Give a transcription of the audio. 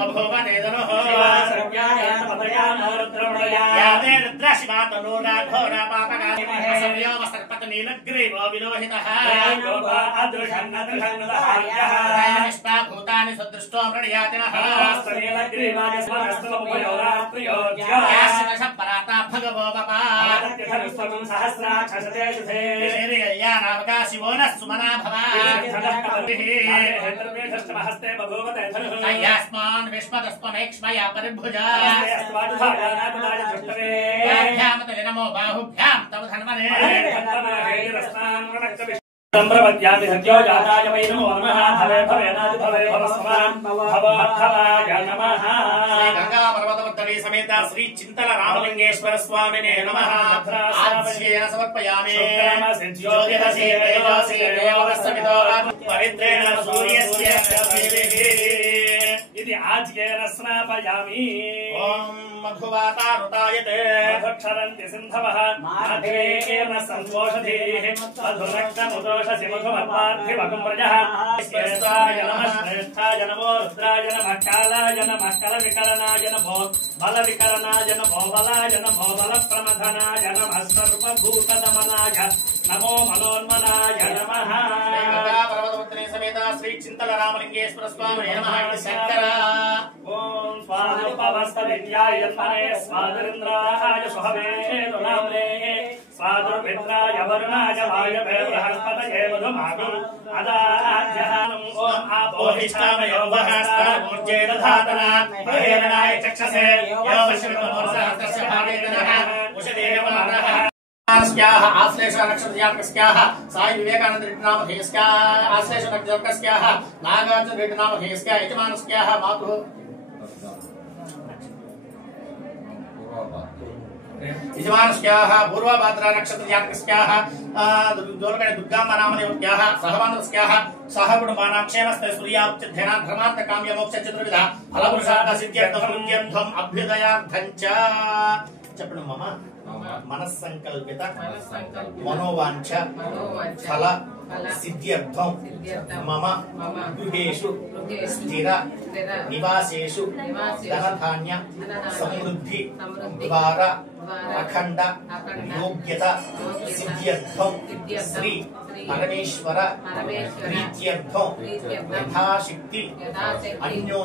बभूव तेदनुः याते रुद्रशिवातनूराघोरापापकासंयोगसर्पतनीलग्रीवो विलोहितः भूतानि सदृष्टो प्रणयातिनः पराता भगवो बपा शिवो न सुमना भवा यस्मान् विश्वदस्त्वमेक्ष्मया परिभुजा नमो बाहुभ्यां तव धन्वने संप्रपद्यामि सत्यो जाताय वै नमो नमः भवे भवेनादि भवे भवस्वान् भवभवाय नमः श्री गंगा पर्वतवर्तने समेत श्री चिंतल रामलिंगेश्वर स्वामिने नमः आज्येन समर्पयामि ज्योतिषे तेजसे देववस्सवितो पवित्रेण सूर्यस्य इति आज्येन स्नापयामि ओम मधुवातारुतायते मधुक्षरन्ति सिन्धवः माधवेन संतोषधीः मधुरक्तमुदोषसि मधुमत्पार्थिवकं व्रजः श्रेष्ठाय नमः श्रेष्ठाय नमो रुद्राय नमः कालाय नमः कलविकरणाय नमो बलविकरणाय नमो बलाय नमो बलप्रमथनाय नमः सर्वभूतदमनाय नमो मनोन्मनाय नमः पर्वतपुत्री समेत श्री चिंतल रामलिंगेश्वर स्वामी नमः शंकर ओम स्वादुपवस्तविद्याय यन्मने स्वादुरिन्द्राय सुहवे दुनाम्ने स्वादुर्मित्राय वरुणाय वायवे बृहस्पतये मधुमागुम् अदाध्यानम् ओम आपोहिष्ठामयो वहस्तामूर्जेन धातना महेरणाय चक्षसे यो वश्यमूर्धहस्तस्य भावेतनः उषदेवमानः आश्लेष नक्षत्रजातकस्याः साई विवेकानंद नाम धेयस्याः आश्लेष नक्षत्रजातकस्याः नागार्जुन नाम धेयस्याः यजमानस्याः मातुः यजमानस्याः पूर्वभाद्रा नक्षत्रजातकस्याः दोलकणे दुर्गाम्बा नामदेवत्याः सहबान्धवस्याः सह कुटुम्बानां क्षेमस्ते सूर्याब्धिध्ययना धर्मार्थ काम्य मोक्ष चतुर्विधा फलपुरुषार्थ सिद्ध्यर्थं अभ्युदयार्थं च చెప్పండి మమ మనస్సంకల్పిత మనోవాంఛ ఫల సిద్ధ్యర్థం మమ గృహేషు స్థిర నివాసేషు ధనధాన్య సమృద్ధి ద్వార అఖండ యోగ్యత సిద్ధ్యర్థం శ్రీ పరమేశ్వర ప్రీత్యర్థం యథాశక్తి అన్యో